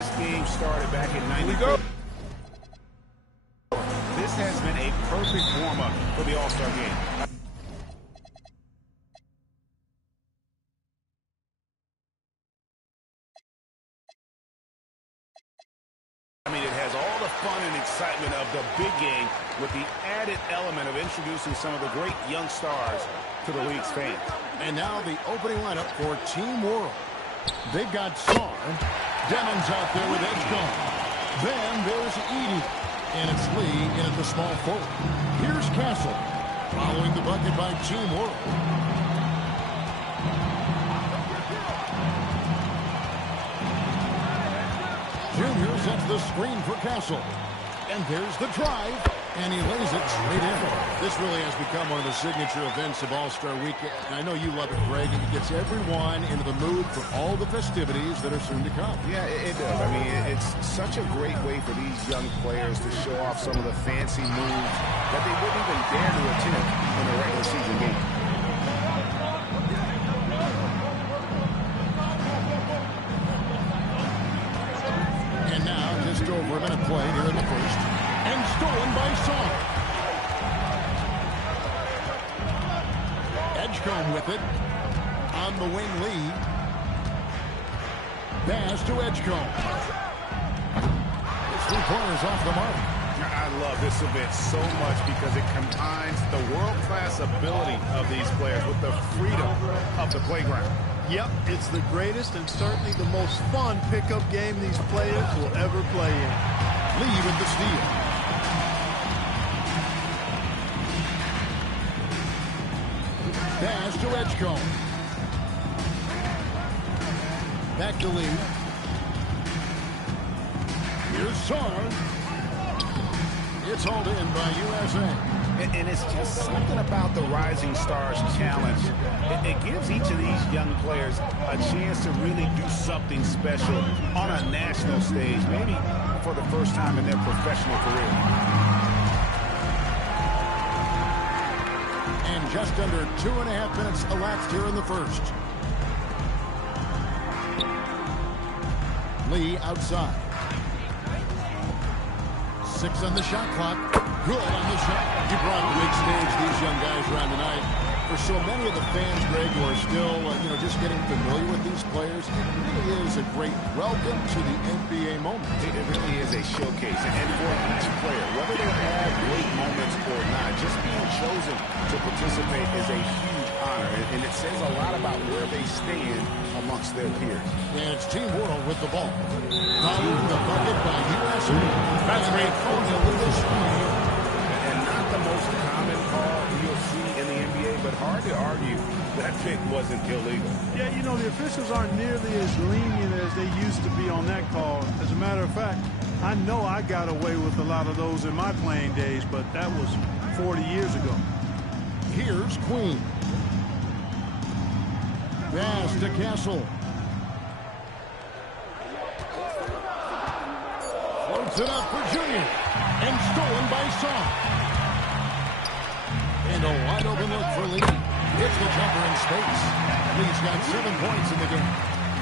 This game started back in '94. This has been a perfect warm-up for the All-Star game. I mean, it has all the fun and excitement of the big game with the added element of introducing some of the great young stars to the league's fans. And now the opening lineup for Team World. They've got Sarr. Demons out there with Edgecombe. Then there's Edey. And it's Lee in at the small forward. Here's Castle. Following the bucket by Team World. Junior sets the screen for Castle. And there's the drive. And he lays it straight in. This really has become one of the signature events of All-Star Weekend. I know you love it, Greg. It gets everyone into the mood for all the festivities that are soon to come. Yeah, it does. I mean, it's such a great way for these young players to show off some of the fancy moves that they wouldn't even dare to attempt in a regular season game. And now, just over a minute played here in the first. And stolen by Sarr. Edgecombe with it. On the wing, Lee. Pass to Edgecombe. It's 3 pointers off the mark. I love this event so much because it combines the world-class ability of these players with the freedom of the playground. Yep, it's the greatest and certainly the most fun pickup game these players will ever play in. Lee with the steal. Pass to Edgecombe. Back to Lee. Here's Sarr. It's hauled in by USA. And it's just something about the Rising Stars Challenge. It gives each of these young players a chance to really do something special on a national stage, maybe for the first time in their professional career. And just under 2.5 minutes elapsed here in the first. Lee outside. 6 on the shot clock. Good on the shot. You brought the big stage these young guys around tonight. For so many of the fans, Greg, who are still, just getting familiar with these players, it really is a great welcome to the NBA moment. It really is a showcase. And for each player, whether they have great moments or not, just being chosen to participate is a huge honor. And it says a lot about where they stand amongst their peers. And it's Team World with the ball. Following the bucket by USA. That's great. And not the most common call you'll see in the NBA, but hard to argue that pick wasn't illegal. Yeah, the officials aren't nearly as lenient as they used to be on that call. As a matter of fact, I know I got away with a lot of those in my playing days, but that was 40 years ago. Here's Queen. Pass to Castle. Floats it up for Junior. And stolen by Sarr. And a wide open look for Lee. Hits the jumper in space. Lee's got 7 points in the game.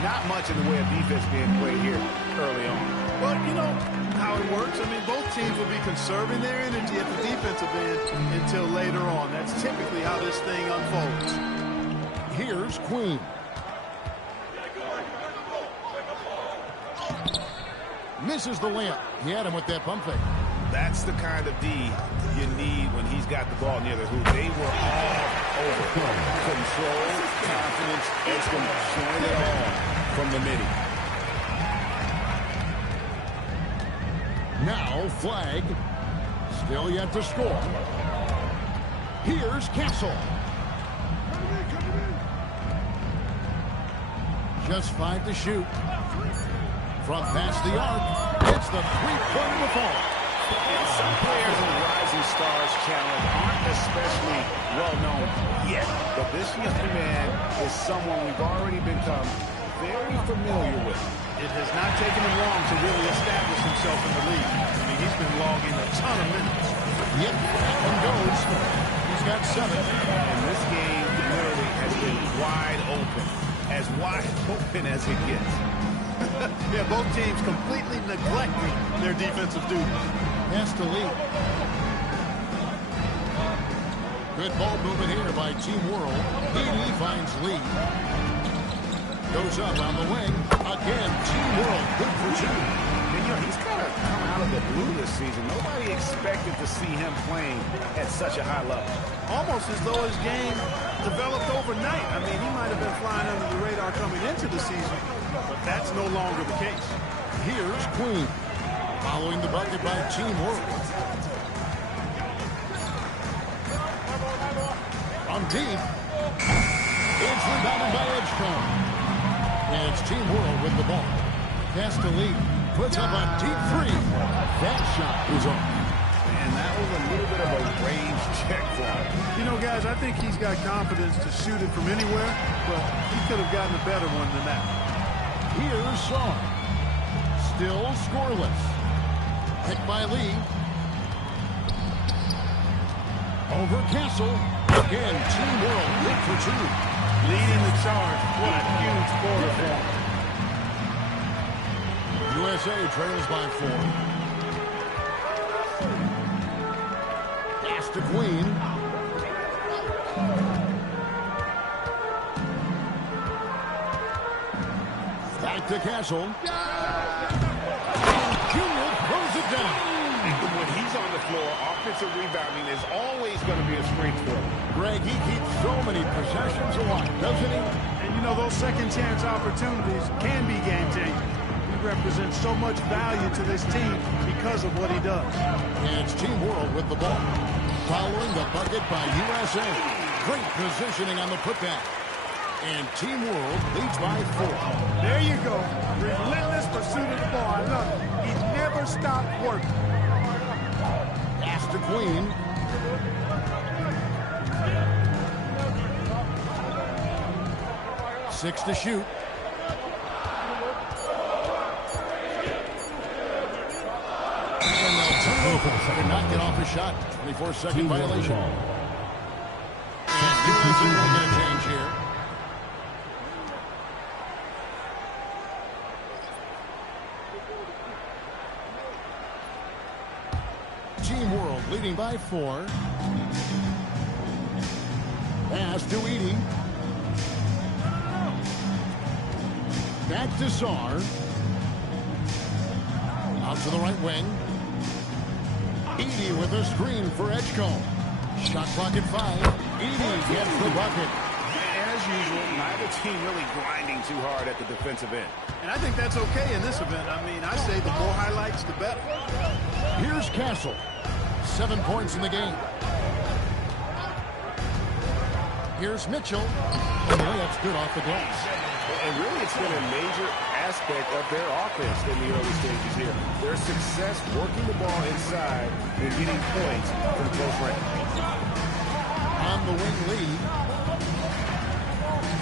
Not much in the way of defense being played here early on. But you know how it works. I mean, both teams will be conserving their energy at the defensive end until later on. That's typically how this thing unfolds. Here's Queen. Misses the layup. He had him with that pump fake. That's the kind of D you need when he's got the ball near the hoop. They were all over. Control, confidence, Edgecombe showing it all from the midi. Now flag. Still yet to score. Here's Castle. Just 5 to shoot. From past the arc, it's the three-pointer to fall. And some players in the Rising Stars Challenge aren't especially well-known yet. But this young man is someone we've already become very familiar with. It has not taken him long to really establish himself in the league. I mean, he's been logging a ton of minutes. Yep, that one goes. He's got 7. And this game literally has been wide open. As wide open as it gets. Yeah, both teams completely neglecting their defensive duties. Has to lead. Good ball movement here by Team World. Edey finds lead. Goes up on the wing. Again, Team World good for two. And, he's kind of come out of the blue this season. Nobody expected to see him playing at such a high level. Almost as though his game developed overnight. I mean, he might have been flying under the radar coming into the season, but that's no longer the case. Here's Queen. Following the bucket by Team World. From deep. It's rebounded by Edgecombe. And it's Team World with the ball. Castelli puts up a deep three. That shot is off. And that was a little bit of a range check for him. Guys, I think he's got confidence to shoot it from anywhere, but he could have gotten a better one than that. Here's Shaw. Still scoreless. Hit by Lee. Over Castle. Again, Team World hit for two. Leading the charge. What a huge quarter for him. USA trails by 4. Pass to Queen. Back to Castle. And Junior throws it down. When he's on the floor, offensive rebounding is always going to be a strength for him. Greg, he keeps so many possessions alive, doesn't he? And those second chance opportunities can be game changing. He represents so much value to this team because of what he does. And it's Team World with the ball. Following the bucket by USA. Great positioning on the putback. And Team World leads by 4. There you go. Relentless pursuit of the ball. I love it. He never stopped working. Pass to Queen. Six to shoot. And they'll turn it over. Did not get off his shot. 24-second violation. And defense is going to change here. Team World leading by 4. Pass to Edey. Back to Sarr. Out to the right wing. Edey with a screen for Edgecombe. Shot clock at 5. Edey gets the bucket. As usual, neither team really grinding too hard at the defensive end. And I think that's okay in this event. I mean, I say the more highlights, the better. Here's Castle. 7 points in the game. Here's Mitchell. And the layup's good off the glass. And really, it's been a major aspect of their offense in the early stages here. Their success working the ball inside and getting points from close range. On the wing lead.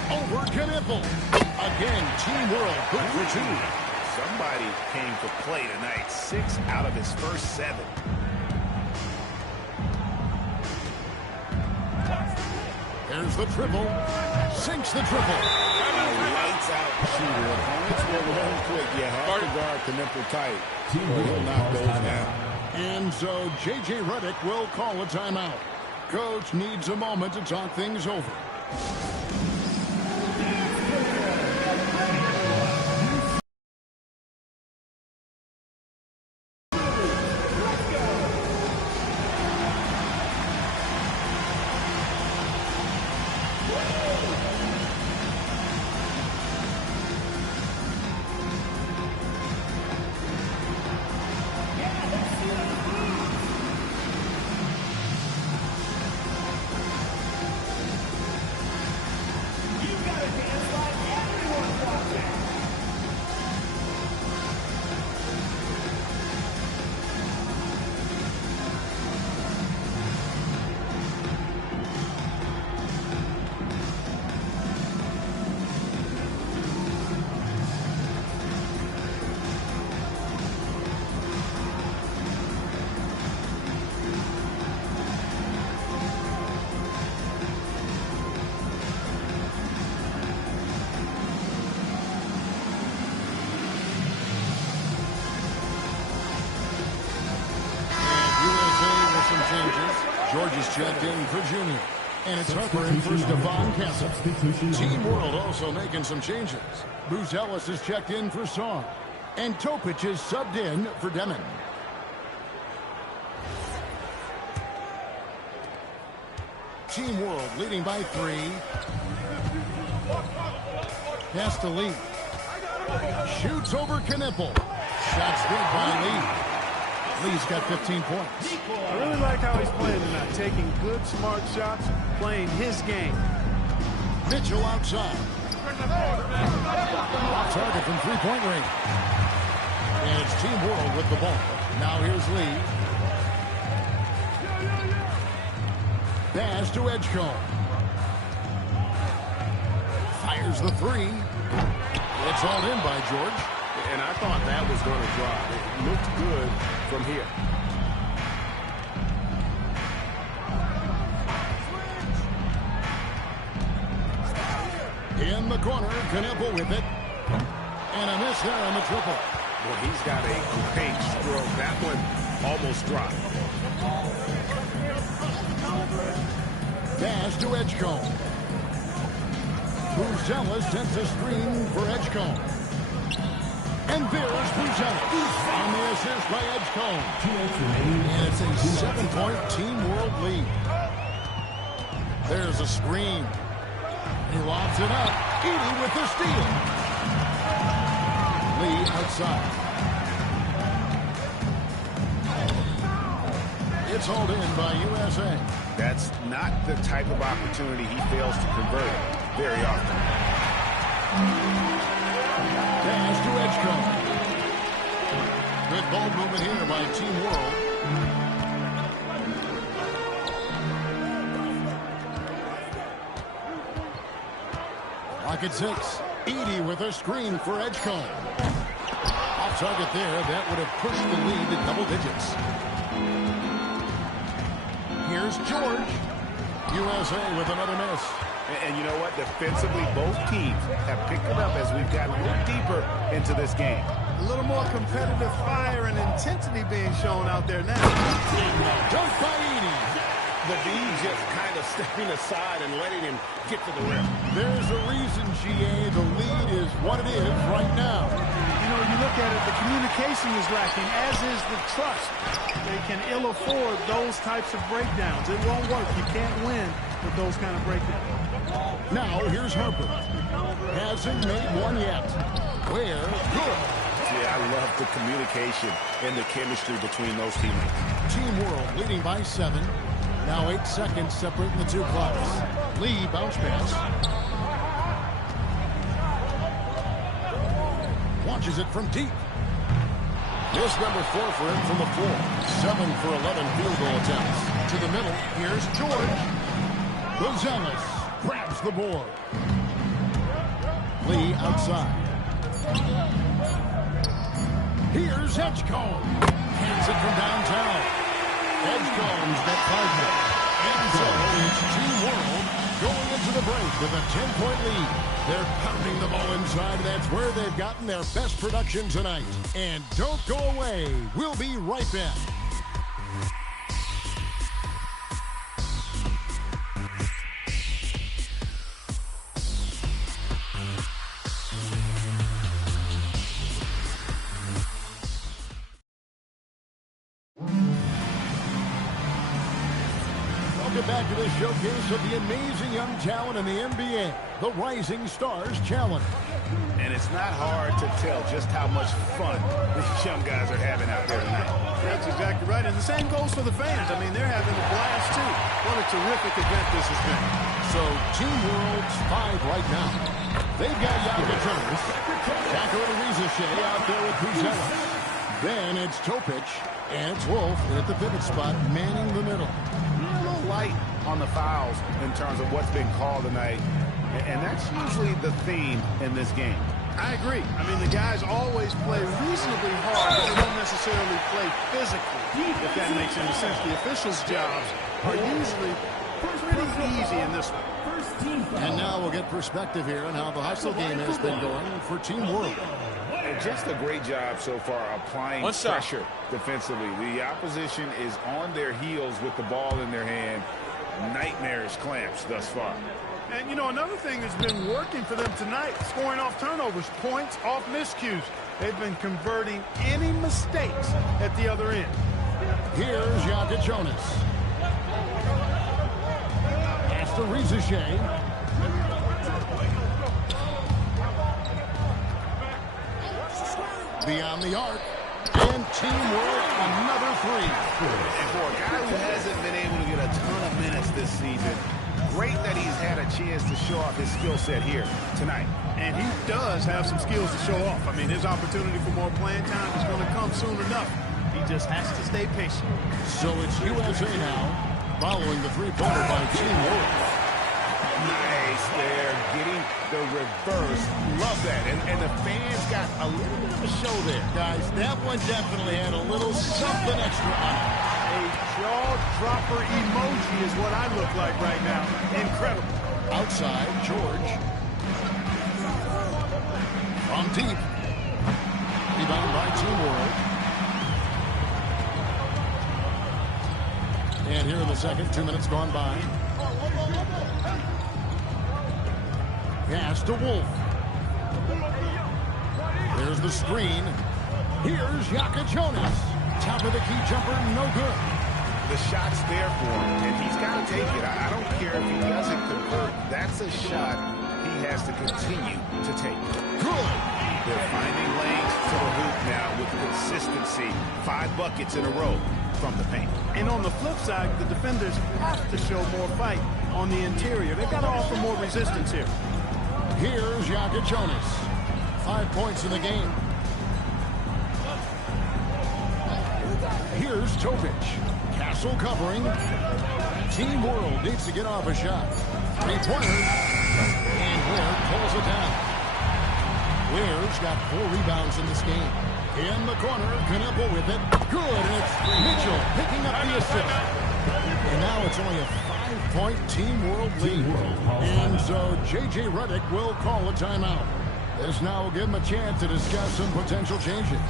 Over Knipple. Again, Team World good for 2. Somebody came to play tonight. 6 out of his first 7. There's the triple. Sinks the triple. Lights out shooter. Opponents will learn quick. You have to guard Knipple tight, or he'll knock those down. And so J.J. Redick will call a timeout. Coach needs a moment to talk things over. for Junior. And it's Harper in for Stephon Castle. Team World also making some changes. Buzelis is checked in for Song. And Topic is subbed in for Demon. Team World leading by 3. Pass to Lee. Shoots over Knipple. Shots good by Lee. Lee's got 15 points. I really like how he's playing tonight. Taking good, smart shots, playing his game. Mitchell outside. Off target from three-point range. And it's Team World with the ball. Now here's Lee. Pass to Edgecombe. Fires the 3. It's all in by George. And I thought that was going to drop. It looked good from here. In the corner, Knipple with it. And a miss there on the triple. Well, he's got a great stroke. That one almost dropped. Pass to Edgecombe. Buzelis sends a screen for Edgecombe. And there's Buzelis on the assist by Edgecombe. And it's a 7-point Team World lead. There's a screen. He lobs it up. Edey with the steal. Lee outside. It's hauled in by USA. That's not the type of opportunity he fails to convert very often. Pass to Edgecombe. Good ball movement here by Team World. Lock at 6. Edey with a screen for Edgecombe. Off target there. That would have pushed the lead to double digits. Here's George. USA with another miss. And you know what? Defensively, both teams have picked it up as we've gotten a little deeper into this game. A little more competitive fire and intensity being shown out there now. Dunk by Edey. The D just kind of stepping aside and letting him get to the rim. There's a reason, GA, the lead is what it is right now. You know, you look at it, the communication is lacking, as is the trust. They can ill afford those types of breakdowns. It won't work. You can't win with those kind of breakdowns. Now, here's Harper. Hasn't made one yet. Where? Good. Yeah, I love the communication and the chemistry between those teammates. Team World leading by 7. Now 8 seconds separating the two clocks. Lee bounce pass. Launches it from deep. This number 4 for him from the floor. 7 for 11 field goal attempts. To the middle. Here's George. Buzelis grabs the board. Lee outside. Here's Edgecombe. Hands it from downtown. Edgecombe's got 5 more. And so it's Team World going into the break with a 10-point lead. They're pounding the ball inside. That's where they've gotten their best production tonight. And don't go away. We'll be right back. Back to the showcase of the amazing young talent in the NBA, the Rising Stars Challenge. And it's not hard to tell just how much fun these young guys are having out there tonight. That's exactly right. And the same goes for the fans. I mean, they're having a blast, too. What a terrific event this has been. So, Team World's 5 right now. They've got Yaka Jones, Tucker Ariza out there with Buzelis. Then it's Topic, and it's Wolf at the pivot spot, manning the middle. Light on the fouls in terms of what's been called tonight, and that's usually the theme in this game. I agree. I mean, the guys always play reasonably hard, but they don't necessarily play physically, if that makes any sense. The officials' jobs are usually pretty easy in this one. And now we'll get perspective here on how the hustle game has been going for Team World. And just a great job so far applying pressure defensively. The opposition is on their heels with the ball in their hand, nightmarish clamps thus far. And, you know, another thing that's been working for them tonight, scoring off turnovers, points off miscues. They've been converting any mistakes at the other end. Here's Yaka Jonas. Pass to Rizachet. Beyond the arc. And teamwork, another three. And for a guy who hasn't been able to get a ton of minutes this season, great that he's had a chance to show off his skill set here tonight. And he does have some skills to show off. I mean, his opportunity for more playing time is going to come soon enough. He just has to stay patient. So it's USA now, following the three-pointer by Team World. Nice there, getting the reverse. Love that. And the fans got a little bit of a show there. Guys, that one definitely had a little something extra on it. A jaw-dropper emoji is what I look like right now. Incredible. Outside, George. From deep. Rebound by Team World. And here in the second, 2 minutes gone by. Pass to Wolf. There's the screen. Here's Yaka Jonas. Top of the key jumper, no good. The shot's there for him, and he's got to take it. I don't care if he doesn't convert. That's a shot he has to continue to take. Good. They're finding lanes to the hoop now with consistency. 5 buckets in a row from the paint. And on the flip side, the defenders have to show more fight on the interior. They've got to offer more resistance here. Here's Yaka Jonas. 5 points in the game. Here's Topic. Castle covering. Team World needs to get off a shot. 3-pointer. And Ware pulls it down. Ware's got 4 rebounds in this game. In the corner, Knueppel with it. Good, and it's Mitchell picking up the assist. And now it's only a 5-point Team World lead. And so J.J. Redick will call a timeout. This now will give him a chance to discuss some potential changes.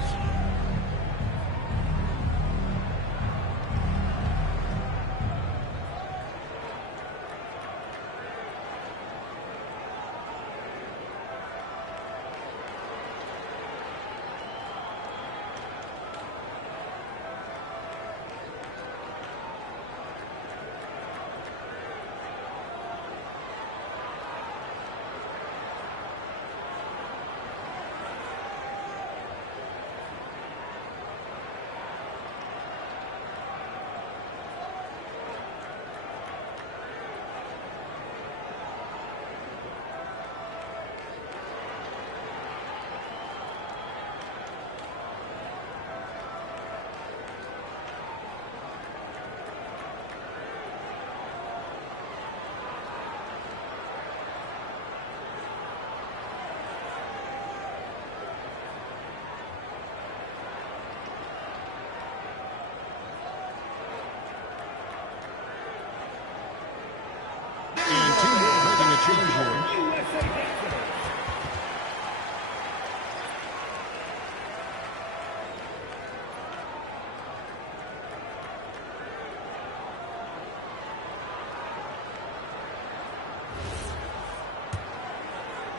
Change here.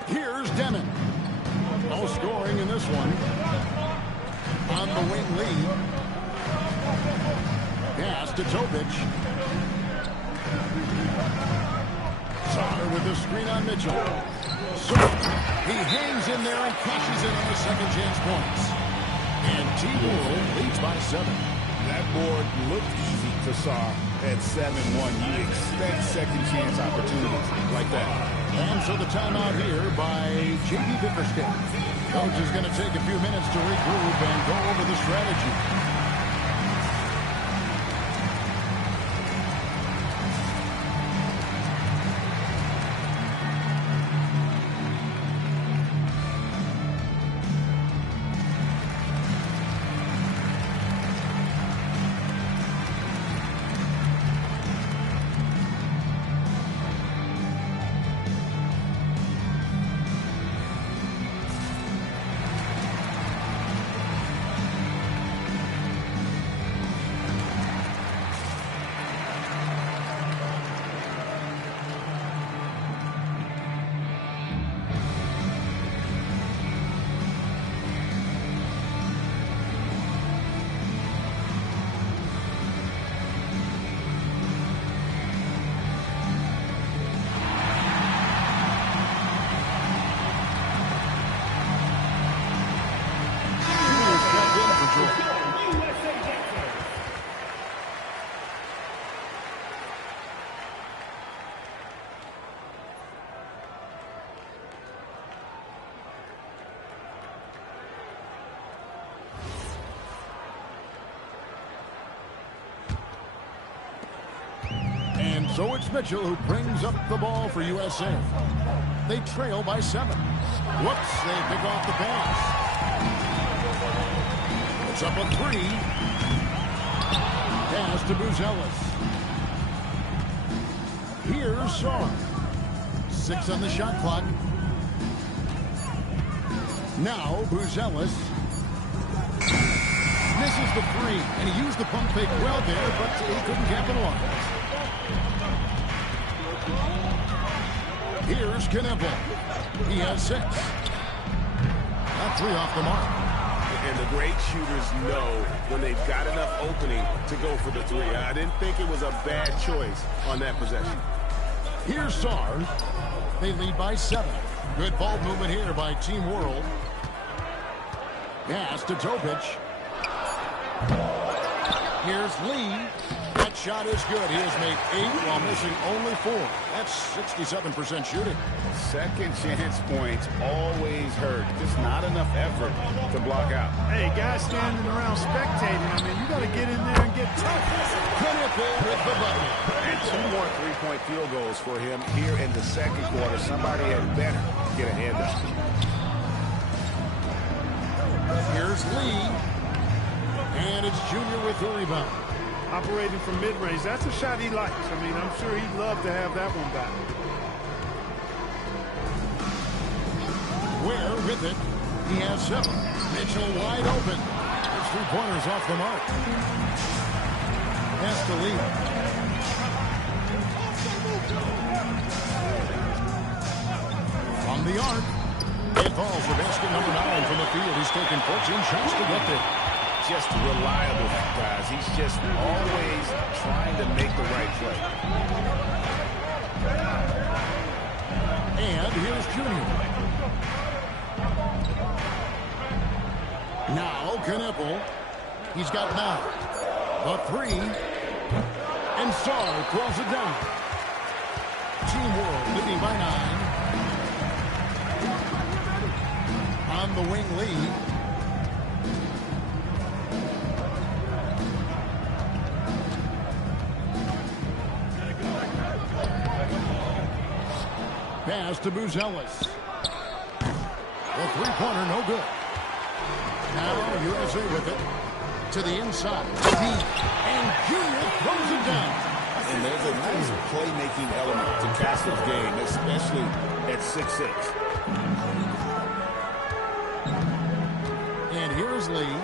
Here's Demon. No scoring in this one. On the wing lead. Pass to Topic. Sauter with the screen on Mitchell. So he hangs in there and cashes in on the second chance points. And Team World leads by 7. That board looked easy to Saar at 7-1. You expect second chance opportunities like that. And so the timeout here by J.B. Bickerstaff. Coach is going to take a few minutes to regroup and go over the strategy. So it's Mitchell who brings up the ball for USA. They trail by 7. Whoops, they pick off the pass. It's up a 3. Pass to Buzelis. Here's Sarr. 6 on the shot clock. Now Buzelis misses the 3, and he used the pump fake well there, but he couldn't capitalize. Here's Kneppel. He has 6. Not 3 off the mark. And the great shooters know when they've got enough opening to go for the 3. I didn't think it was a bad choice on that possession. Here's Sarr. They lead by 7. Good ball movement here by Team World. Pass to Topic. Here's Lee. That shot is good. He has made 8 while missing only 4. That's 67% shooting. Second chance points always hurt. Just not enough effort to block out. Hey, guys standing around spectating. I mean, you got to get in there and get tough. Kneppel with the bucket. And 2 more three-point field goals for him here in the second quarter. Somebody had better get a hand up. Here's Lee. And it's Junior with the rebound. Operating from mid-range. That's a shot he likes. I mean, I'm sure he'd love to have that one back. Ware with it. He has 7. Mitchell wide open. His 3-pointers off the mark. Pass to Lee. From the arc. It falls for basket number 9 from the field. He's taken 14 shots to get there. Just reliable, guys. He's just always trying to make the right play. And here's Junior. Now Kneppel. He's got 9. A 3. And Sarr throws it down. Team World leading by 9. On the wing lead. Pass to Buzelis. The 3-pointer, no good. Now USA with it. To the inside. Deep. And Junior throws it down. And there's a nice playmaking element to Castle's game, especially at 6'6". And here's Lee.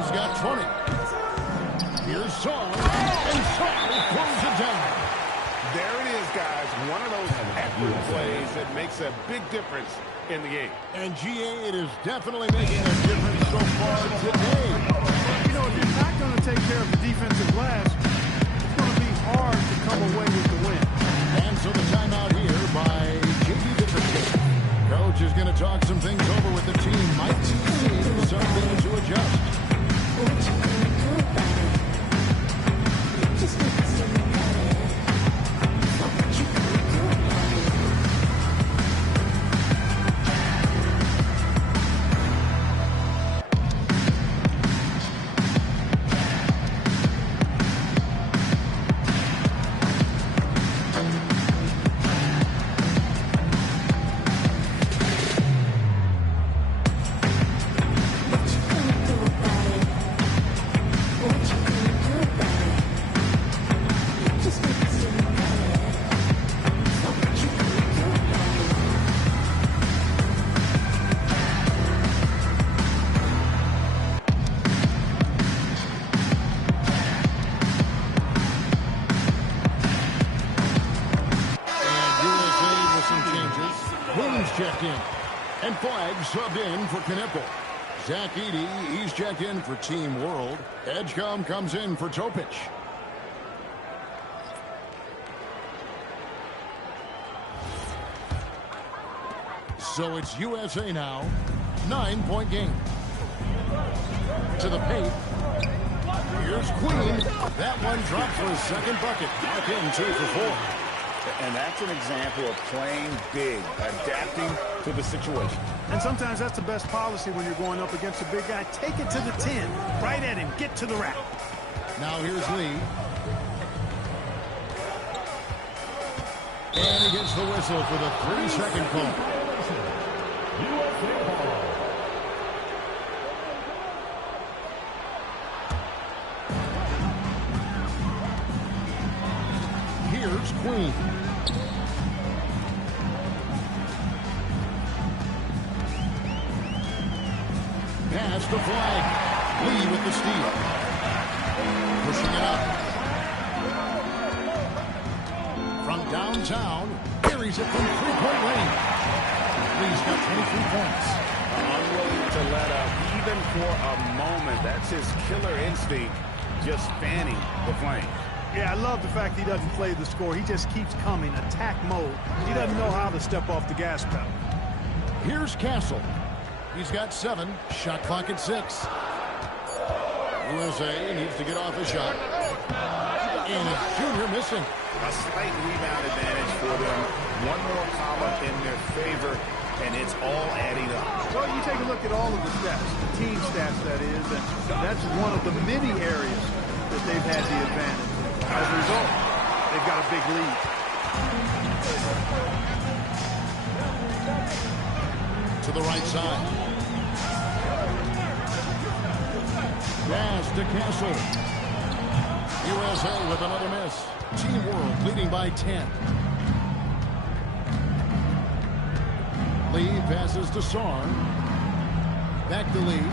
He's got 20. Here's Sarr. And Sarr throws it down. There it is, guys. One of those accurate plays that makes a big difference in the game. And GA, it is definitely making a difference so far today. You know, if you're not going to take care of the defensive glass, it's going to be hard to come away with the win. And so the timeout here by J.D. Dickerson. Coach is going to talk some things over with the team. Might see something to adjust. Checked in. And Flag subbed in for Kneppel. Zach Edey, he's checked in for Team World. Edgecombe comes in for Topic. So it's USA now. 9-point game. To the paint. Here's Queen. That one drops for his second bucket. Back in 2 for 4. And that's an example of playing big, adapting to the situation. And sometimes that's the best policy when you're going up against a big guy. Take it to the 10. Right at him. Get to the rack. Now here's Lee. And he gets the whistle for the 3-second call. Here's Queen. Pass to Flag. Lee with the steal. Pushing it up. From downtown, carries it from three-point range. Lee's got 23 points. Unwilling to let up, even for a moment. That's his killer instinct, just fanning the flame. Yeah, I love the fact he doesn't play the score. He just keeps coming, attack mode. He doesn't know how to step off the gas pedal. Here's Castle. He's got 7. Shot clock at 6. USA needs to get off a shot. And it's Junior missing. A slight rebound advantage for them. One more column in their favor, and it's all adding up. Well, you take a look at all of the stats, the team stats, that is, and that's one of the many areas that they've had the advantage. As a result, they've got a big lead. To the right side. Pass to Castle. USA with another miss. Team World leading by 10. Lee passes to Sarr. Back to Lee.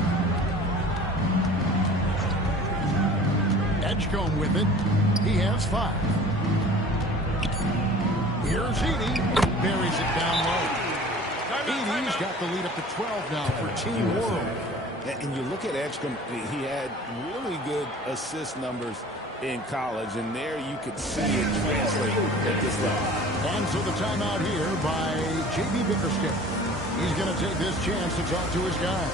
Edgecombe with it. He has 5. Here's Edey. Buries it down low. Edey's got the lead up to 12 now for Team World. And you look at Edgecombe, he had really good assist numbers in college, and there you could see it translate at this level. And so the timeout here by J.B. Bickerstaff. He's going to take this chance to talk to his guy.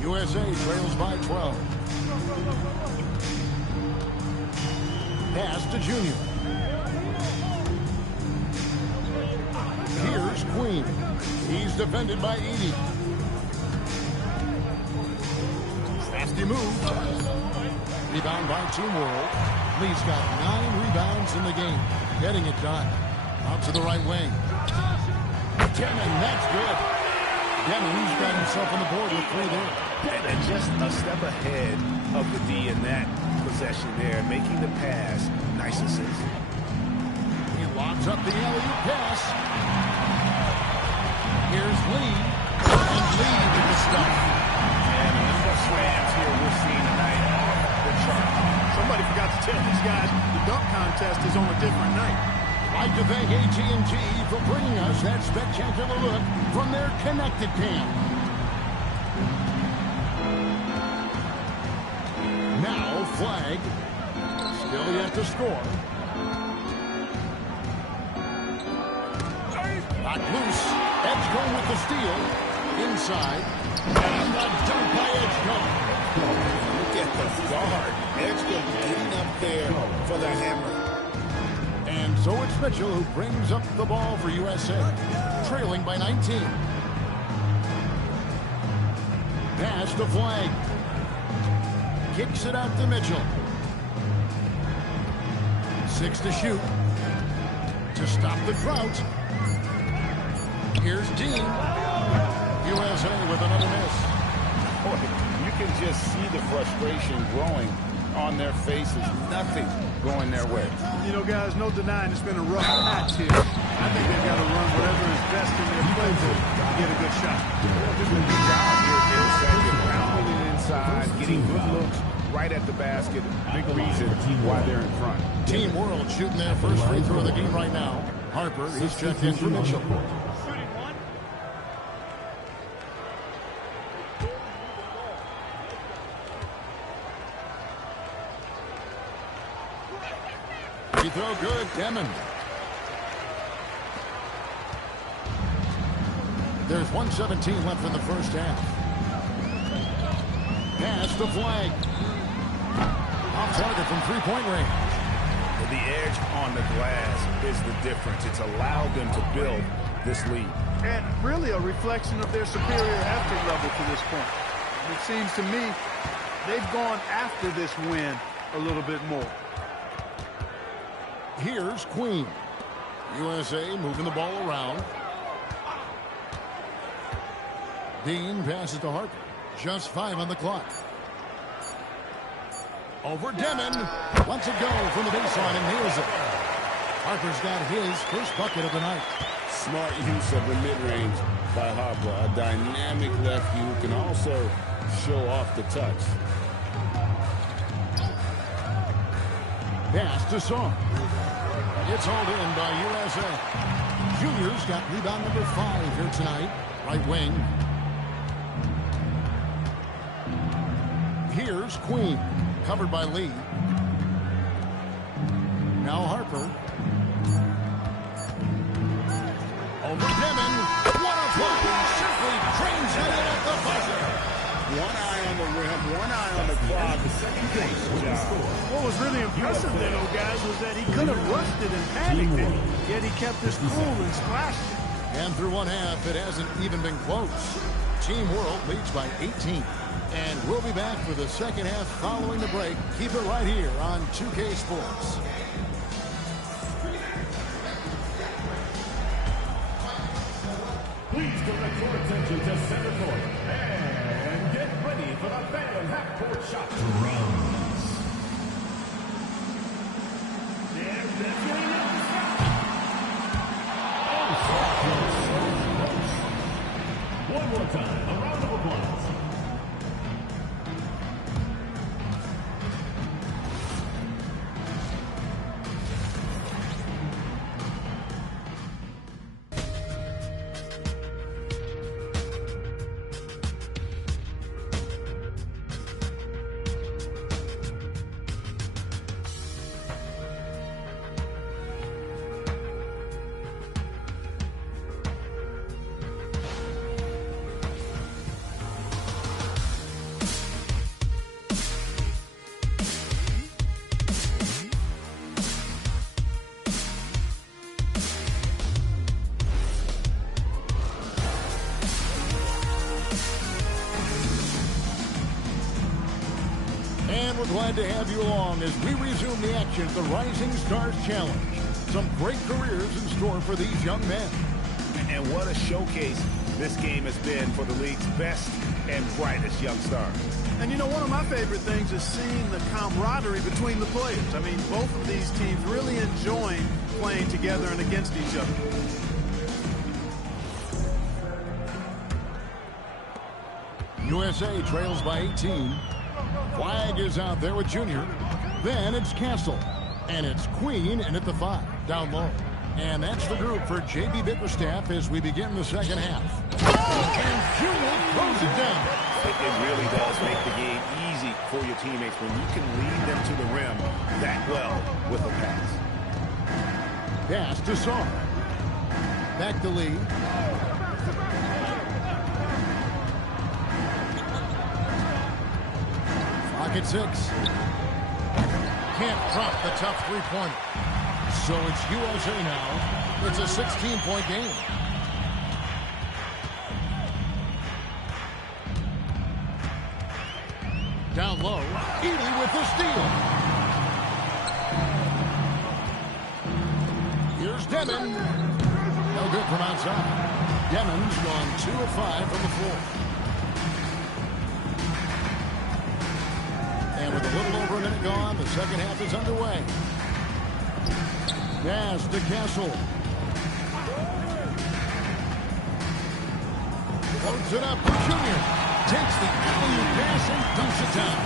USA trails by 12. Pass to Junior. Here's Queen. He's defended by Edey. Nasty move. Rebound by Team World. Lee's got 9 rebounds in the game. Getting it done. Out to the right wing. Deming, that's good. Deming's got himself on the board with 3 there. And just a step ahead of the D in that possession there, making the pass. Nice assist. He locks up the alley-oop pass. Here's Lee. And Lee with the stuff. And the number of slams here we're seeing tonight off the chart. Somebody forgot to tell these guys the dunk contest is on a different night. I'd like to thank AT&T for bringing us that spectacular look from their connected cam. Now Flag, still yet to score. Knocked loose. Edgecombe with the steal. Inside. And the dunk by Edgecombe. Look at the guard. Edgecombe getting up there for the hammer. And so it's Mitchell who brings up the ball for USA, trailing by 19. Pass to Flag. kicks it out to Mitchell. 6 to shoot. To stop the drought. Here's Dean. USA with another miss. Boy, you can just see the frustration growing on their faces. Nothing going their way. You know, guys, no denying it's been a rough patch here. I think they've got to run whatever is best in their playbook to get a good shot. Doing the job here, Bill said, rounding it inside, getting good looks right at the basket. Big reason why they're in front. Team World shooting their first free throw of the game right now. Harper, he's checked in for Mitchell. Free throw good, Demon. There's 1:17 left in the first half. Pass the flag. Off target from three-point range. The edge on the glass is the difference. It's allowed them to build this lead. And really a reflection of their superior effort level to this point. It seems to me they've gone after this win a little bit more. Here's Queen. USA moving the ball around. Dean passes to Harper. Just 5 on the clock. Over Demon. Lets it go from the baseline and nails it. Harper's got his first bucket of the night. Smart use of the mid-range by Harper. A dynamic lefty who can also show off the touch. Pass to Song. It's hauled in by USA. Junior's got rebound number 5 here tonight. Right wing. Here's Queen. Covered by Lee. Now Harper. Over Demon. What a play. Simply drains it in at the buzzer. One eye on the rim, one eye on the clock. Great job. What was really impressive there, though, guys, was that he could have rushed it and panicked it, yet he kept his cool and splashed it. And through one half, it hasn't even been close. Team World leads by 18. And we'll be back for the second half following the break. Keep it right here on 2K Sports. Please direct your attention to center court and get ready for the Phantom half-court shot. Drums. There's the shooting of the shot. Oh, one more time, a round of applause. We're glad to have you along as we resume the action at the Rising Stars Challenge. Some great careers in store for these young men. And what a showcase this game has been for the league's best and brightest young stars. And you know, one of my favorite things is seeing the camaraderie between the players. I mean, both of these teams really enjoying playing together and against each other. USA trails by 18. Flag is out there with Junior. Then it's Castle. And it's Queen in at the 5, down low. And that's the group for J.B. Bickerstaff as we begin the second half. And Junior throws it down. It really does make the game easy for your teammates when you can lead them to the rim that well with a pass. Pass to Song. Back to Lee. At 6. Can't drop the tough three-pointer. So it's USA now. It's a 16-point game. Down low. Easy with the steal. Here's Demon. No good from outside. Demon's gone 2 of 5 from the floor. And with a little over a minute gone, the second half is underway. Pass to Castle. Floats it up to Junior. Takes the alley-oop pass and dunks it down.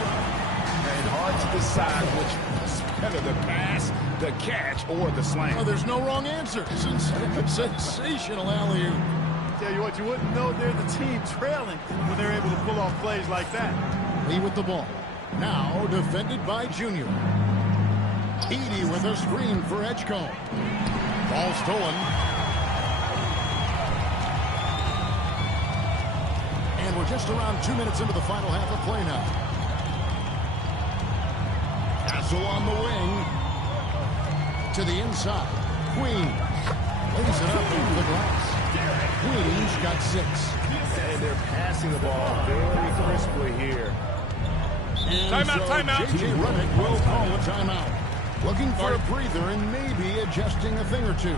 And hard to decide which is better, the pass, the catch, or the slam. Oh, there's no wrong answer. Sensational alley-oop. Tell you what, you wouldn't know they're the team trailing when they're able to pull off plays like that. Lee with the ball. Now defended by Junior. Edey with a screen for Edgecombe. Ball stolen. And we're just around 2 minutes into the final half of play now. Castle on the wing. To the inside. Queen lays it up over the glass. Queen's got 6. And they're passing the ball very crisply here. And timeout. J.J. Redick will call a timeout. Looking for a breather and maybe adjusting a thing or two.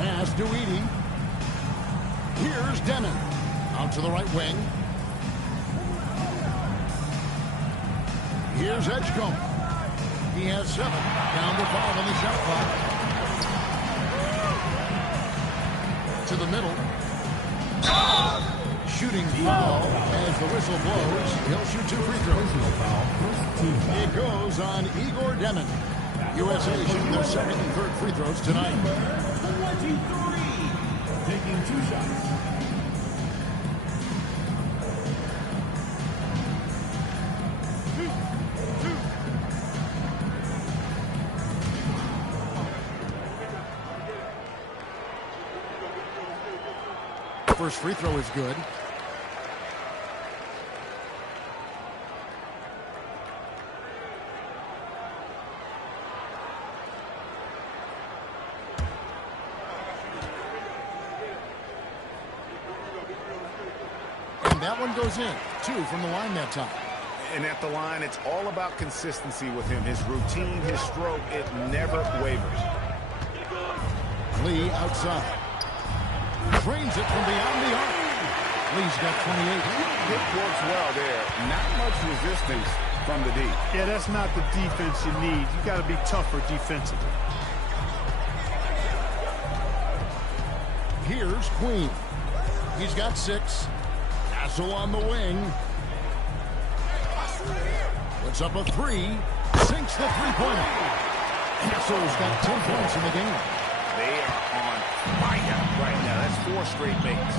Pass to Edey. Here's Demon. Out to the right wing. Here's Edgecombe. He has 7. Down to 5 on the shot clock. To the middle. Shooting foul as the whistle blows. He'll shoot 2 free throws. It goes on Igor Demon. USA shooting their second and third free throws tonight. 23, taking 2 shots. First free throw is good. And that one goes in. 2 from the line that time. And at the line, it's all about consistency with him. His routine, his stroke, it never wavers. Lee outside. Drains it from beyond the arc. Lee's got 28. It works well there. Not much resistance from the D. Yeah, that's not the defense you need. You got to be tougher defensively. Here's Queen. He's got 6. Castle on the wing. Puts up a 3. Sinks the three-pointer. Castle's got 10 points in the game. They are on fire right now. That's 4 straight makes.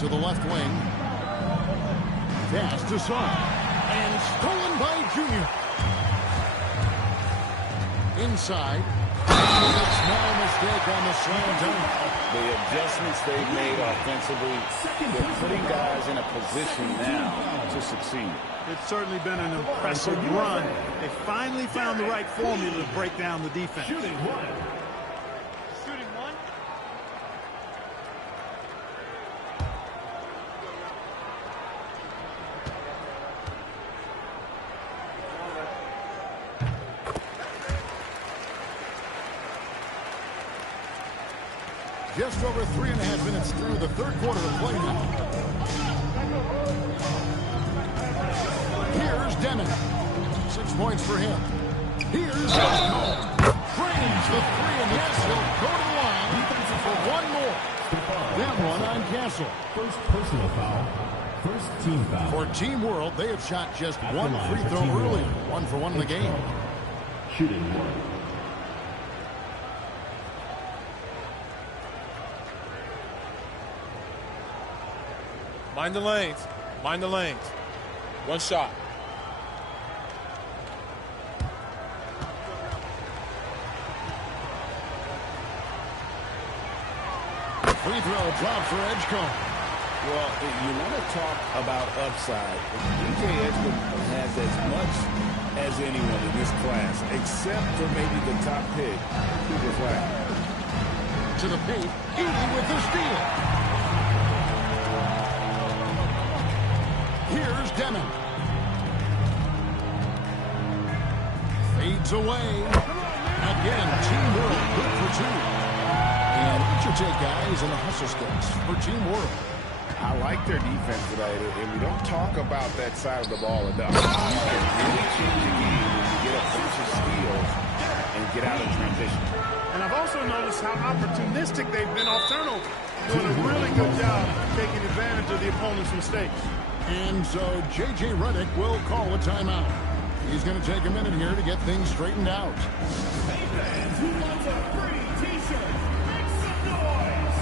To the left wing. Pass to Son. And stolen by Junior. Inside. A small mistake on the slam dunk. The adjustments they've made offensively, they're putting guys in a position now to succeed. It's certainly been an impressive run. They finally found the right formula to break down the defense. Shooting one. Just over 3.5 minutes through the third quarter of play now. Here's Deming. 6 points for him. Here's Drains the three, and yes, he'll go to the line for one more. That one on Castle. First personal foul. First team foul. For Team World, they have shot just one free throw earlier. 1 for 1 in the game. Shooting one. Mind the lanes. Mind the lanes. One shot. Free throw drop for Edgecombe. Well, you want to talk about upside. DJ Edgecombe has as much as anyone in this class, except for maybe the top pick, Cooper Flag. To the paint, Edey with the steal. Here's Deming. Fades away. Again, Team World good for 2. And what's your take, guys, in the hustle sticks for Team World? I like their defense today, and we don't talk about that side of the ball enough. You can really change the game when you get a bunch of steals and get out in transition. And I've also noticed how opportunistic they've been off turnover. Doing a really good job taking advantage of the opponent's mistakes. And so J.J. Redick will call a timeout. He's going to take a minute here to get things straightened out. Hey fans, who wants a free t-shirt? Make some noise!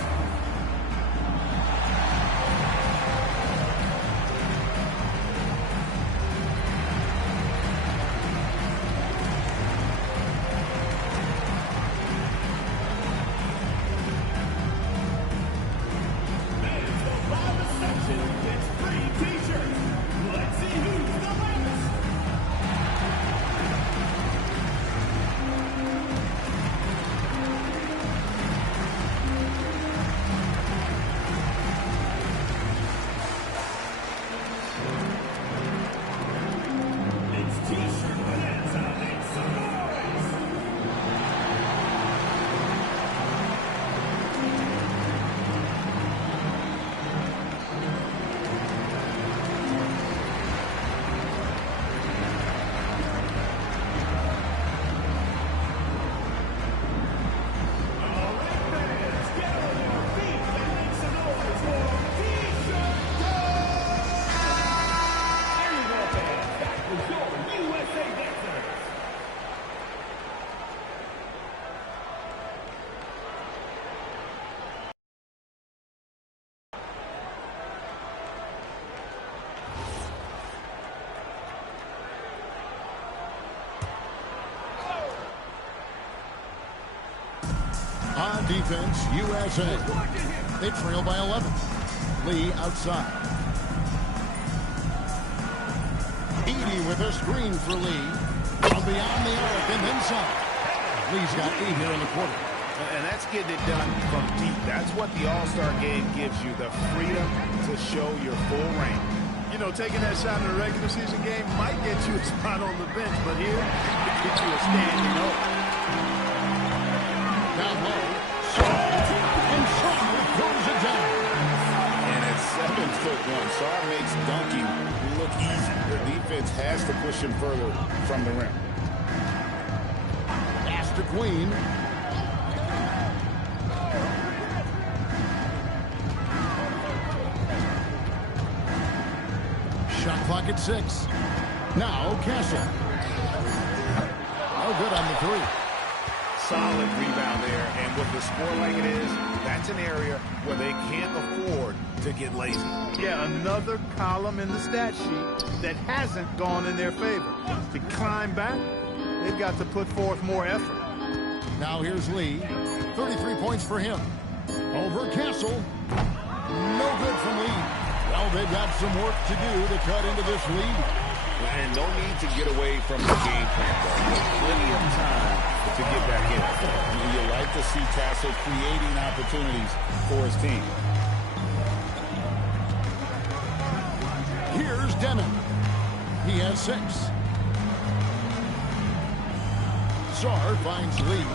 Fans of all the section gets free t-shirts. Let's see who's the latest. It's t-shirt bonanza. Make some noise. All right, fans, get on your feet and make some noise for T-Shirt Day! Everyone fans, back with your USA Dancers. On defense, USA. They trail by 11. Lee outside. Edey with a screen for Lee. From beyond the arc and inside. Lee's got 8 here in the quarter. And that's getting it done from deep. That's what the All-Star game gives you, the freedom to show your full range. You know, taking that shot in a regular season game might get you a spot on the bench, but here, it gets you a standing ovation. Down low. And Shaw throws it down. And at 7'1", Sarr makes dunking look easy. The defense has to push him further from the rim. Pass to Queen. Shot clock at 6. Now Castle. No good on the 3. Solid rebound there, and with the score like it is, that's an area where they can't afford to get lazy. Yeah, another column in the stat sheet that hasn't gone in their favor. To climb back, they've got to put forth more effort. Now here's Lee. 33 points for him. Over Castle. No good from Lee. Well, they've got some work to do to cut into this lead. And no need to get away from the game plan. Plenty of time to get back in. You like to see Castle creating opportunities for his team. Here's Demon. He has 6. Sarr finds Lee.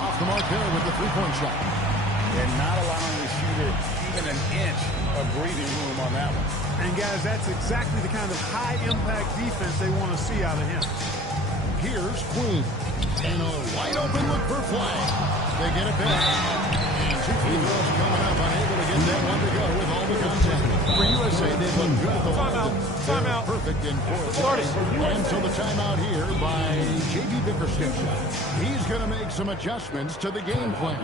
Off the mark there with the three-point shot. And not allowing the shooter even an inch of breathing room on that one. And, guys, that's exactly the kind of high-impact defense they want to see out of him. Here's Queen. And a wide-open look for Flag. They get it back. And 2 free throws coming up. Unable to get that one to go with all the contact. For USA, they look good at the line. Timeout. Perfect in fourth. And so the timeout here by J.B. Bickerstaff. He's going to make some adjustments to the game plan.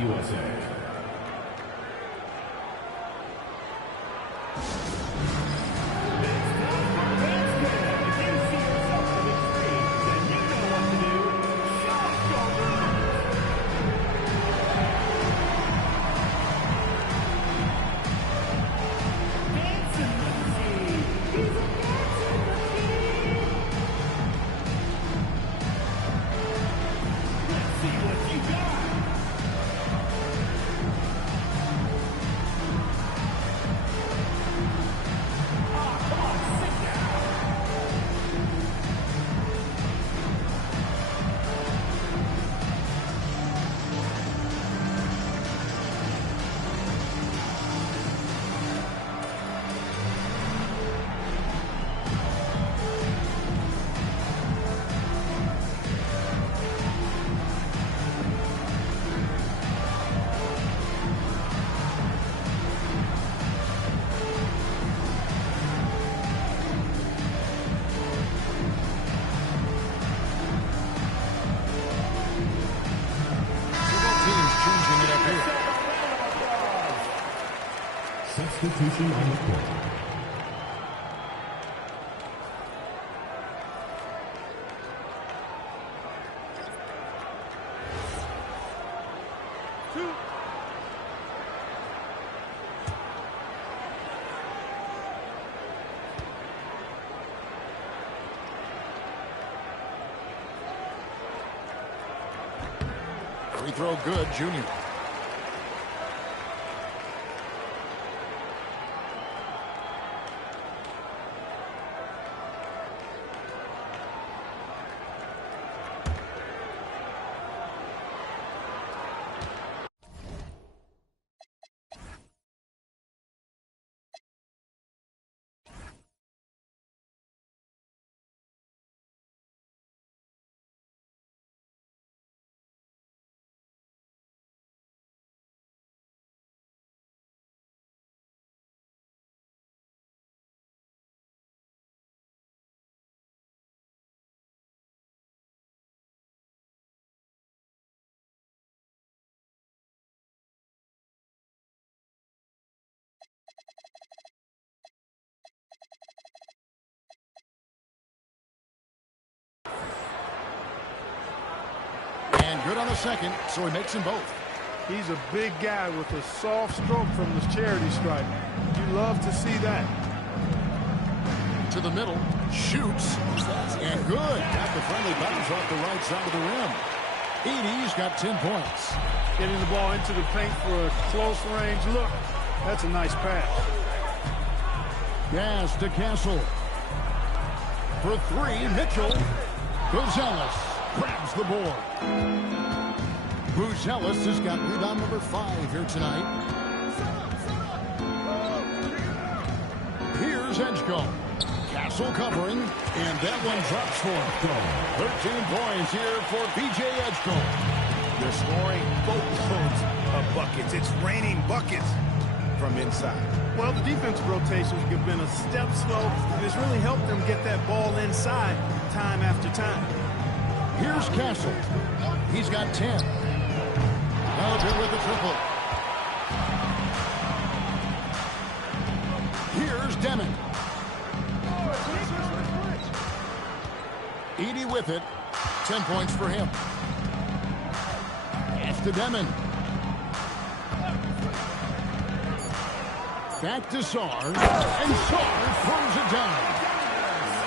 Substitution on the court. Free throw good, Junior. And good on the second, so he makes them both. He's a big guy with a soft stroke from the charity stripe. You love to see that. To the middle, shoots, and good. Got the friendly bounce off the right side of the rim. Edey's got 10 points. Getting the ball into the paint for a close range look. That's a nice pass. Pass to Castle. For 3, Mitchell. Buzelis grabs the board. Buzelis has got rebound number 5 here tonight. Here's Edgecombe. Castle covering, and that one drops for him. 13 points here for B.J. Edgecombe. They're scoring boatloads of buckets. It's raining buckets from inside. Well, the defensive rotations have been a step slow, and it's really helped them get that ball inside time after time. Here's Castle. He's got 10. Out here with the triple. Here's Demon. Edey with it. 10 points for him. Pass to Demon. Back to Sarr. And Sarr throws it down.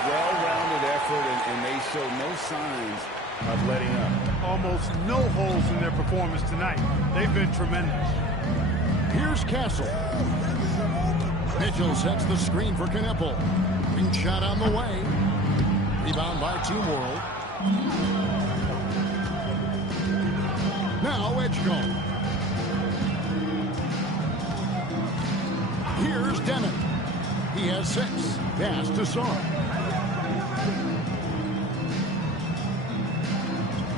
Well-rounded effort, and they show no signs of letting up. Almost no holes in their performance tonight. They've been tremendous. Here's Castle. Mitchell sets the screen for Knipple. Ring shot on the way. Rebound by Team World. Now Edgecombe. Here's Demon. He has 6. Pass to Sarr.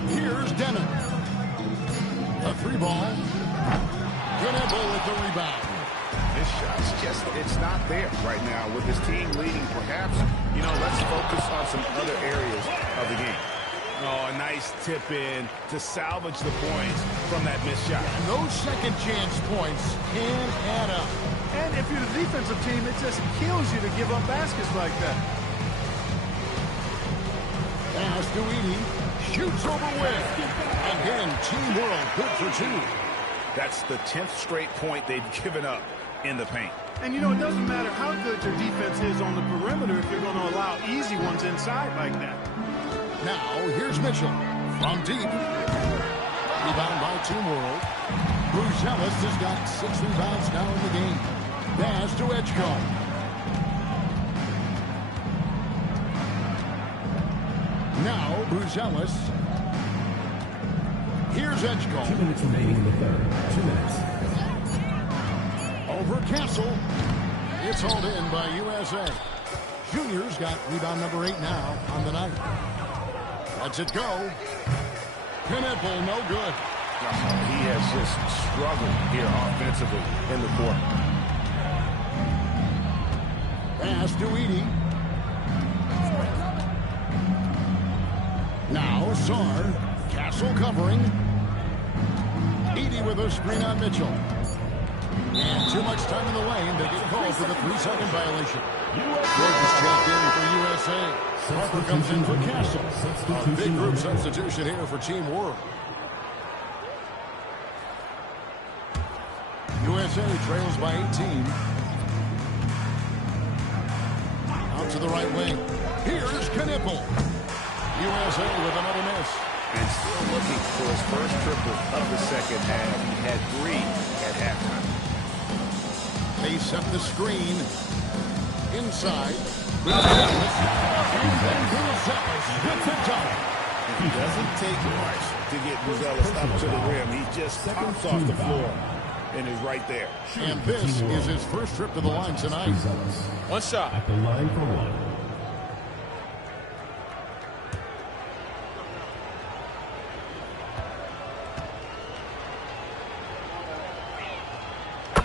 Here's Demon. A 3-ball. Knipple with the rebound. This shot's just, it's not there right now. With his team leading, perhaps, let's focus on some other areas of the game. Oh, a nice tip in to salvage the points from that missed shot. And those second chance points can add up. And if you're the defensive team, it just kills you to give up baskets like that. Pass to Edey. Shoots over Webb. Again, Team World good for 2. That's the 10th straight point they've given up in the paint. And it doesn't matter how good your defense is on the perimeter if you're going to allow easy ones inside like that. Now, here's Mitchell from deep. Rebound by Team World. Bruce Ellis has got 6 rebounds now in the game. Pass to Edgecombe. Now, Bruce Ellis. Here's Edgecombe. 2 minutes remaining in the third. 2 minutes. Over Castle. It's hauled in by USA. Junior's got rebound number 8 now on the night. Lets it go. Knipple, no good. He has just struggled here offensively in the court. Pass to Edey. Now Sarr. Castle covering. Edey with a screen on Mitchell. And too much time in the lane. They get called for the 3-second violation. George checked in for USA. Harper comes in for Castle. A big group substitution here for Team World. USA trails by 18. Out to the right wing. Here's Knipple. USA with another miss. And still looking for his first triple of the second half. He had 3 at halftime. They set the screen. Inside. And then Buzelis with the dunk. It doesn't take much to get Buzelis up to the rim. He just pops off the floor and is right there. And this is his first trip to the line tonight. One shot. At the line for 1.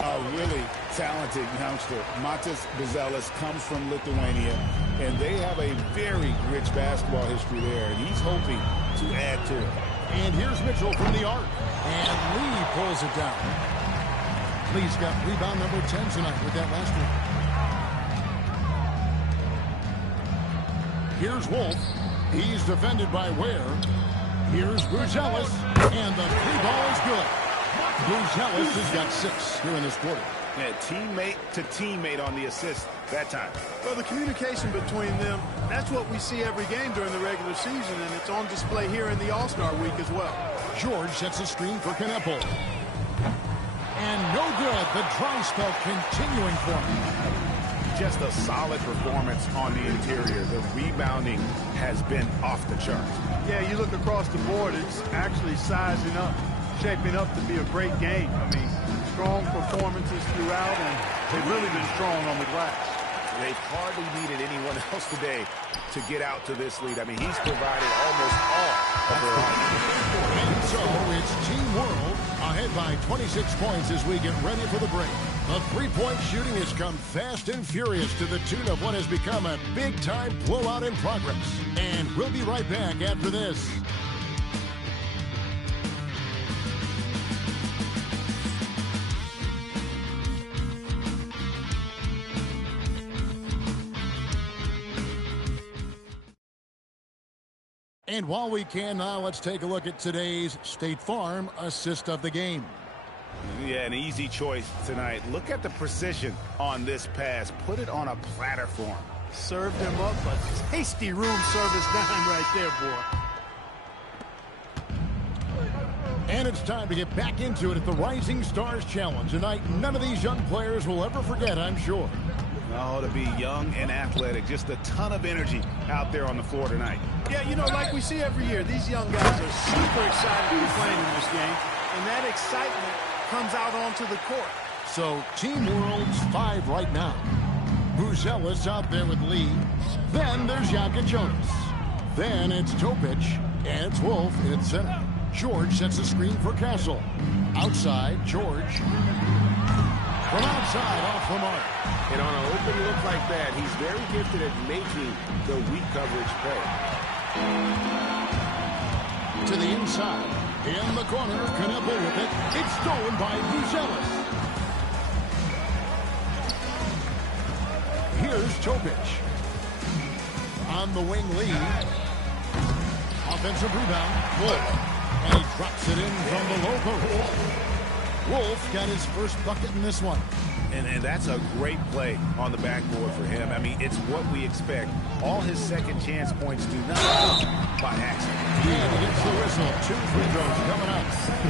A really talented youngster. Matas Buzelis comes from Lithuania, and they have a very rich basketball history there, and he's hoping to add to it. And here's Mitchell from the arc. And Lee pulls it down. Lee's got rebound number 10 tonight with that last one. Here's Wolf. He's defended by Ware. Here's Buzelis. And the 3-ball is good. Buzelis has got 6 here in this quarter. Yeah, teammate to teammate on the assist that time. Well, the communication between them, that's what we see every game during the regular season, and it's on display here in the All-Star week as well. George sets a screen for Knipple. And no good. The dry spell continuing for him. Just a solid performance on the interior. The rebounding has been off the charts. Yeah, you look across the board, it's actually sizing up, shaping up to be a great game. I mean, strong performances throughout, and they've really been strong on the glass. They've hardly needed anyone else today to get out to this lead. I mean, he's provided almost all of their offense. And so it's Team World ahead by 26 points as we get ready for the break. The three-point shooting has come fast and furious to the tune of what has become a big-time blowout in progress. And we'll be right back after this. And while we can now, let's take a look at today's State Farm assist of the game. Yeah, an easy choice tonight. Look at the precision on this pass. Put it on a platter for him. Served him up a tasty room service dime right there, boy. And it's time to get back into it at the Rising Stars Challenge. A night none of these young players will ever forget, I'm sure. Oh, to be young and athletic. Just a ton of energy out there on the floor tonight. Yeah, you know, like we see every year, these young guys are super excited to be playing in this game. And that excitement comes out onto the court. So, Team World's 5 right now. Buzelis out there with Lee. Then there's Jaka Jonas. Then it's Topic. And it's Wolf in center. George sets the screen for Castle. Outside, George. From outside, off the mark. And on an open look like that, he's very gifted at making the weak coverage pay. To the inside. In the corner, Knueppel with it. It's stolen by Buzelis. Here's Topic. On the wing lead. Offensive rebound. Wolf. And he drops it in from the low post. Wolf got his first bucket in this one. And that's a great play on the backboard for him. I mean, it's what we expect. All his second chance points do not come by accident. And he gets the whistle. 2 free throws coming up.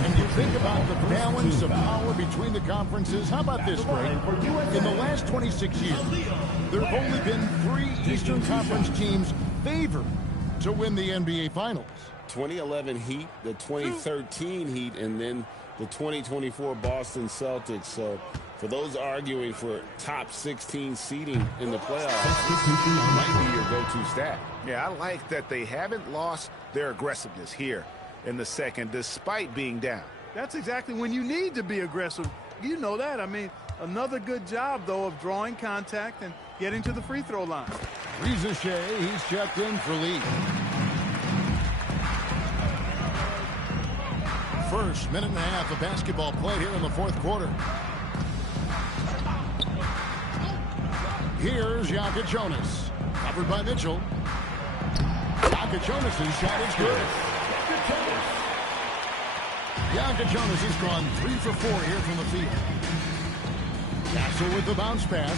And you think about the balance of power between the conferences. How about this, Greg? In the last 26 years, there have only been 3 Eastern Conference teams favored to win the NBA Finals. 2011 Heat, the 2013 Heat, and then the 2024 Boston Celtics. So for those arguing for top 16 seeding in the playoffs, might be your go-to stat. Yeah, I like that they haven't lost their aggressiveness here in the second, despite being down. That's exactly when you need to be aggressive. You know that. I mean, another good job, though, of drawing contact and getting to the free throw line. Rizachet, he's checked in for Lee. First minute and a half of basketball played here in the fourth quarter. Here's Jaka Jonas. Covered by Mitchell. Jaka Jonas' shot is good. Jaka Jonas has gone 3 for 4 here from the field. Castle with the bounce pass.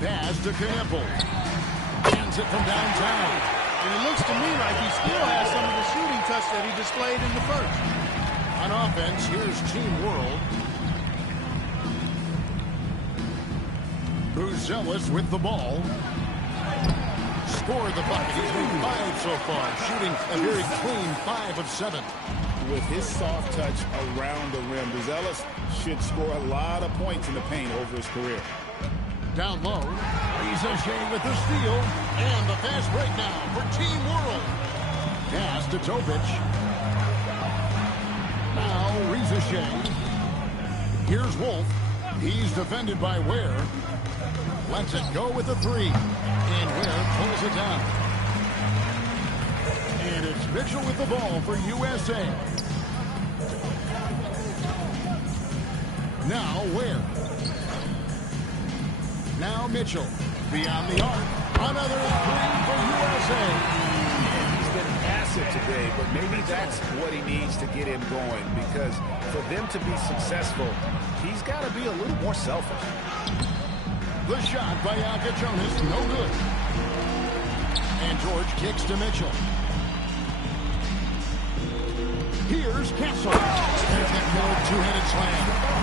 Pass to Knueppel. Hands it from downtown. And it looks to me like he still has some of the shooting touch that he displayed in the first. On offense, here's Team World. Buzelis with the ball. Scored the bucket. He's made 5 so far, shooting a very clean 5 of 7. With his soft touch around the rim, Buzelis should score a lot of points in the paint over his career. Down low, Rizachet with the steal, and the fast break now for Team World. Pass to Topic. Now Rizachet. Here's Wolf. He's defended by Ware. Lets it go with the 3, and Ware pulls it down. And it's Mitchell with the ball for USA. Now Ware. Now Mitchell, beyond the arc. Another 3 for USA. He's been an asset today, but maybe that's what he needs to get him going, because for them to be successful, he's got to be a little more selfish. The shot by Jaka Jonas, no good. And George kicks to Mitchell. Here's Castle. There's that more two-handed slam.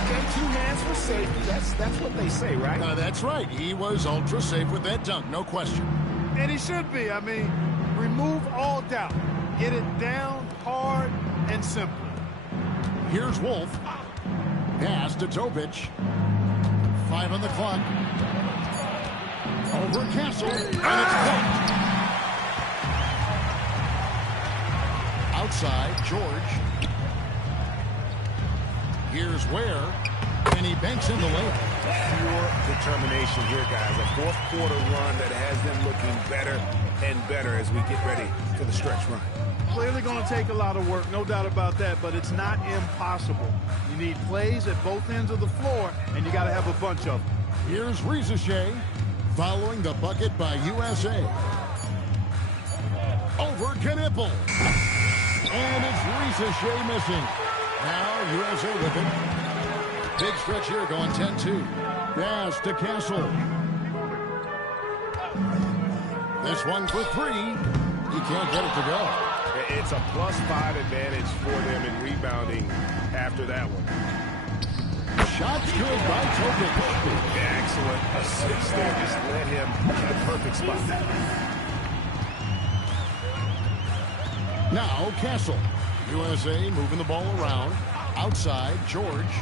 Okay, 2 hands for safety. That's what they say, right? That's right. He was ultra safe with that dunk, no question. And he should be. I mean, remove all doubt. Get it down, hard, and simple. Here's Wolf. Pass to Topic. 5 on the clock. Over Castle. And it's blocked. Outside, George. Here's Ware. And he banks in the layup. Pure determination here, guys. A fourth quarter run that has them looking better and better as we get ready for the stretch run. Clearly going to take a lot of work, no doubt about that, but it's not impossible. You need plays at both ends of the floor, and you got to have a bunch of them. Here's Rizachet. following the bucket by USA. Over Knipple. And it's Risa Shea missing. Now USA with it. Big stretch here going 10-2. Pass to Castle. This one for three. He can't get it to go. It's a +5 advantage for them in rebounding after that one. Shot's good by Topic. Excellent assist there. Just led him in a perfect spot. Now Castle. USA moving the ball around. Outside, George.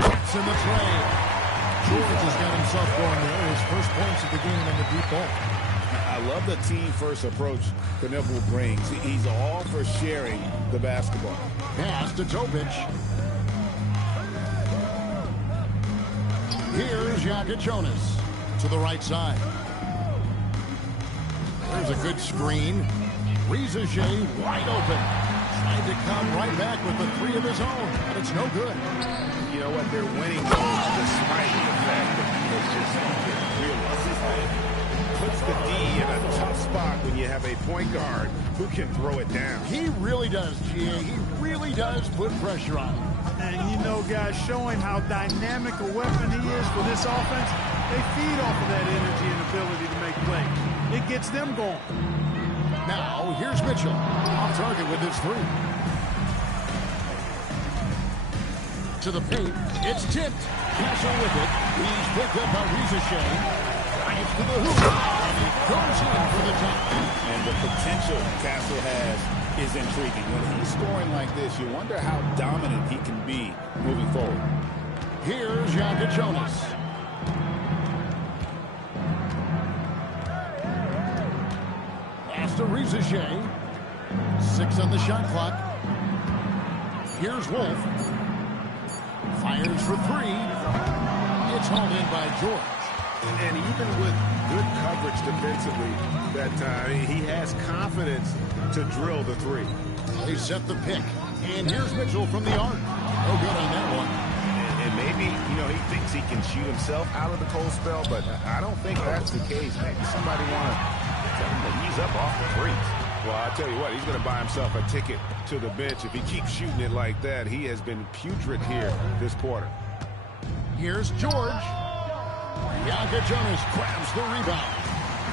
Gets in the tray. George has got himself going there. His first points of the game on the deep ball. I love the team-first approach Knipple brings. He's all for sharing the basketball. Pass to Topic. Here's Jonas to the right side. There's a good screen. Risa Shea wide open. Trying to come right back with the three of his own, but it's no good. You know what? They're winning despite the fact that it's just real. Puts the D in a tough spot when you have a point guard who can throw it down. He really does, GA. He really does put pressure on him. And you know, guys, showing how dynamic a weapon he is for this offense, they feed off of that energy and ability to make plays. It gets them going. Now, here's Mitchell. Off target with his three. To the paint. It's tipped. Castle with it. He's picked up by Risa Shea. Drives to the hoop. And he goes in for the top. And the potential Castle has is intriguing. When he's scoring like this, you wonder how dominant he can be moving forward. Here's Jonas. Pass to Risa Shea. 6 on the shot clock. Here's Wolf. Fires for three. It's hauled in by George. And even with good coverage defensively that time, he has confidence to drill the three. They set the pick. And here's Mitchell from the arc. No good on that one. And maybe, you know, he thinks he can shoot himself out of the cold spell, but I don't think that's the case. Maybe somebody want to tell him to ease up off the freeze. Well, I tell you what, he's going to buy himself a ticket to the bench. If he keeps shooting it like that, he has been putrid here this quarter. Here's George. Jonas grabs the rebound.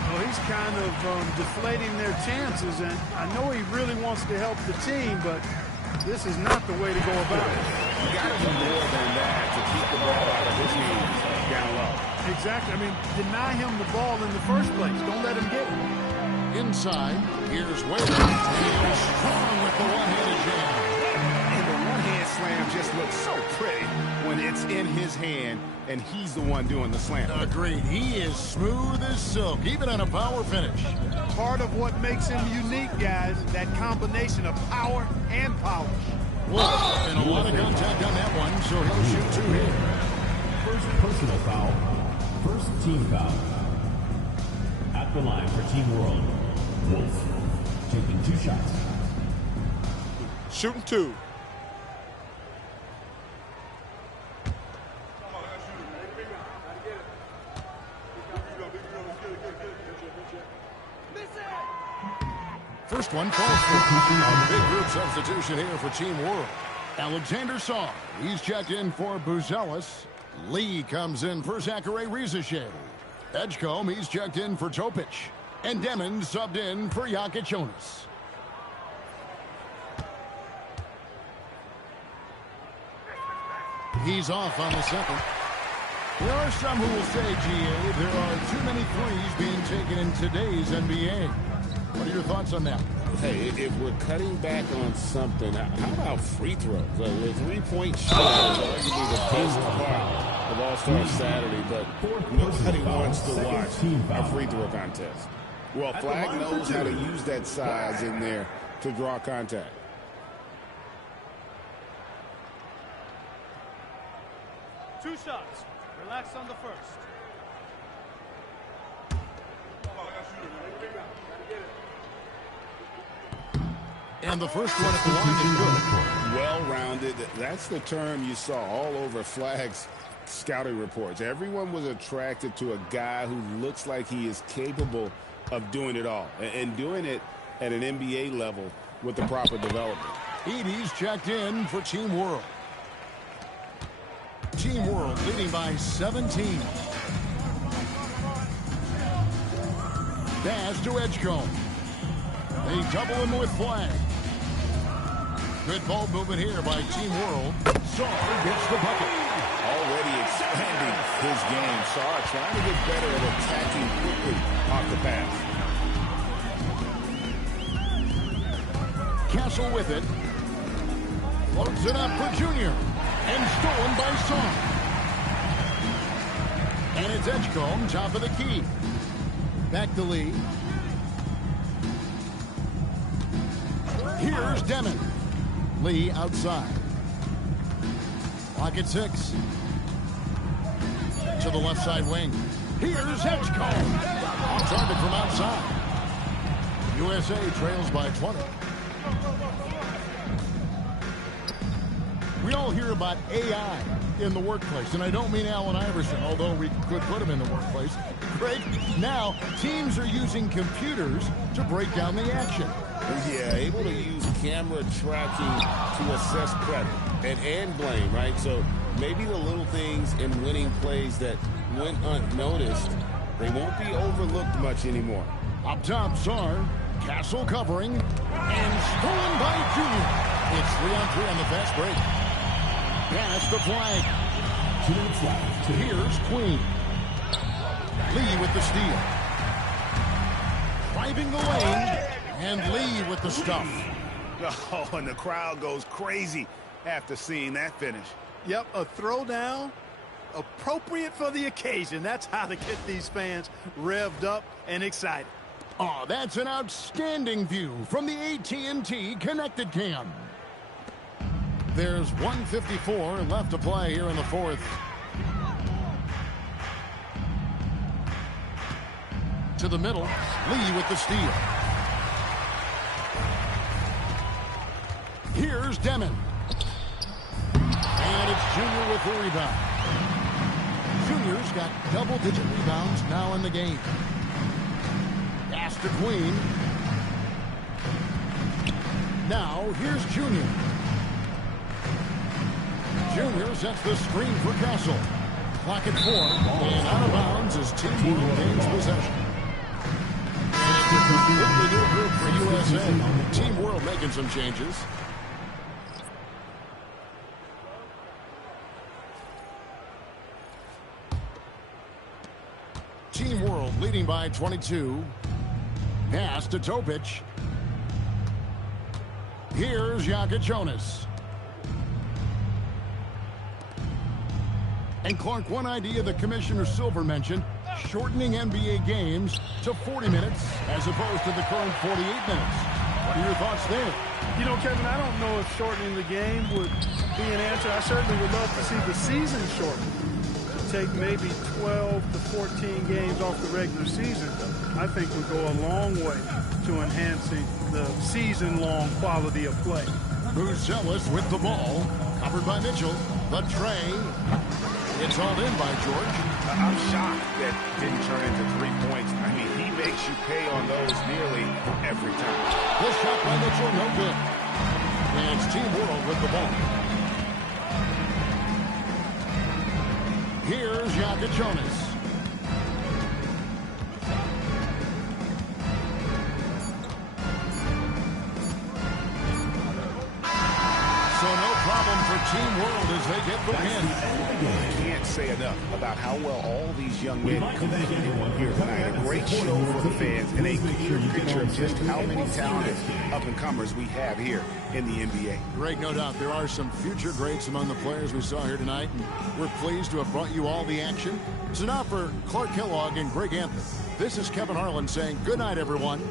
Well, he's kind of deflating their chances, and I know he really wants to help the team, but this is not the way to go about it. You got to do more than that to keep the ball out of his hands down low. Exactly. I mean, deny him the ball in the first place. Don't let him get it. Inside, here's Whalen. He is strong with the one-handed jam. And the one-hand slam just looks so pretty when it's in his hand and he's the one doing the slam. Agreed. He is smooth as silk, even on a power finish. Part of what makes him unique, guys, that combination of power and polish. Well, and a lot of contact on that one, so he'll shoot two here. First personal foul. First team foul. At the line for Team World, Wolf taking 2 shots. Shooting 2. First one falls for a big group substitution here for Team World. Alexander Saw, he's checked in for Buzelis. Lee comes in for Zachary Risa Shea. Edgecombe, he's checked in for Topic. And Demon subbed in for Jonas. He's off on the second. There are some who will say, GA, there are too many threes being taken in today's NBA. What are your thoughts on that? Hey, if we're cutting back on something, how about free throws? The three-point shot is arguably the best part of All-Star Saturday, but nobody wants to watch a free throw contest. Well, Flag knows how to use that size in there to draw contact. Two shots. Relax on the first. And the first one at the line is good. Well-rounded. That's the term you saw all over Flag's scouting reports. Everyone was attracted to a guy who looks like he is capable of doing it all and doing it at an NBA level with the proper development. Edey's checked in for Team World. Team World leading by 17. Pass to Edgecombe. They double him with flag. Good ball movement here by Team World. Sarr gets the bucket. Already expanding his game. Sarr trying to get better at attacking quickly off the pass. Castle with it. Loads it up for Junior. And stolen by Sarr. And it's Edgecombe, top of the key. Back to Lee. Here's Demon. Lee outside. Clock at 6. To the left side wing. Here's Edgecombe. On target from outside. USA trails by 20. We all hear about AI in the workplace, and I don't mean Allen Iverson, although we could put him in the workplace. Greg, now teams are using computers to break down the action. Yeah, able to use camera tracking to assess credit and blame, right? So maybe the little things in winning plays that went unnoticed, they won't be overlooked much anymore. Up top, Sarr. Castle covering. And stolen by Junior. It's 3-on-3 on the fast break. Pass the flag. 2 minutes left. Here's Queen. Lee with the steal. Driving the lane. And Lee with the stuff. Oh, and the crowd goes crazy after seeing that finish. Yep, a throwdown appropriate for the occasion. That's how to get these fans revved up and excited. Oh, that's an outstanding view from the AT&T Connected Cam. There's 1:54 left to play here in the fourth. To the middle, Lee with the steal. Here's Demon. And it's Junior with the rebound. Junior's got double-digit rebounds now in the game. Pass to Queen. Now, here's Junior. Junior sets the screen for Castle. Clock at 4. And out of bounds as Team World gains possession. With the new group for USA. Team World making some changes. Team World leading by 22. Pass to Topic. Here's Jaka Jonas. And Clark, one idea that Commissioner Silver mentioned, shortening NBA games to 40 minutes as opposed to the current 48 minutes. What are your thoughts there? You know, Kevin, I don't know if shortening the game would be an answer. I certainly would love to see the season shortened. Take maybe 12 to 14 games off the regular season. I think would go a long way to enhancing the season-long quality of play. Buzelis with the ball. Covered by Mitchell. The tray. It's hauled in by George. I'm shocked that didn't turn into 3 points. I mean, he makes you pay on those nearly every time. This shot by Mitchell, no good. And it's Team World with the ball. Here's Jaka Jonas. So no problem for Team World as they get the win. Can't say enough about how well all these young men competed here tonight. A great show for the fans and a clear picture of just how many talented up-and-comers we have here in the NBA. Greg, no doubt there are some future greats among the players we saw here tonight, and we're pleased to have brought you all the action. So now for Clark Kellogg and Greg Anthony, this is Kevin Harlan saying good night, everyone.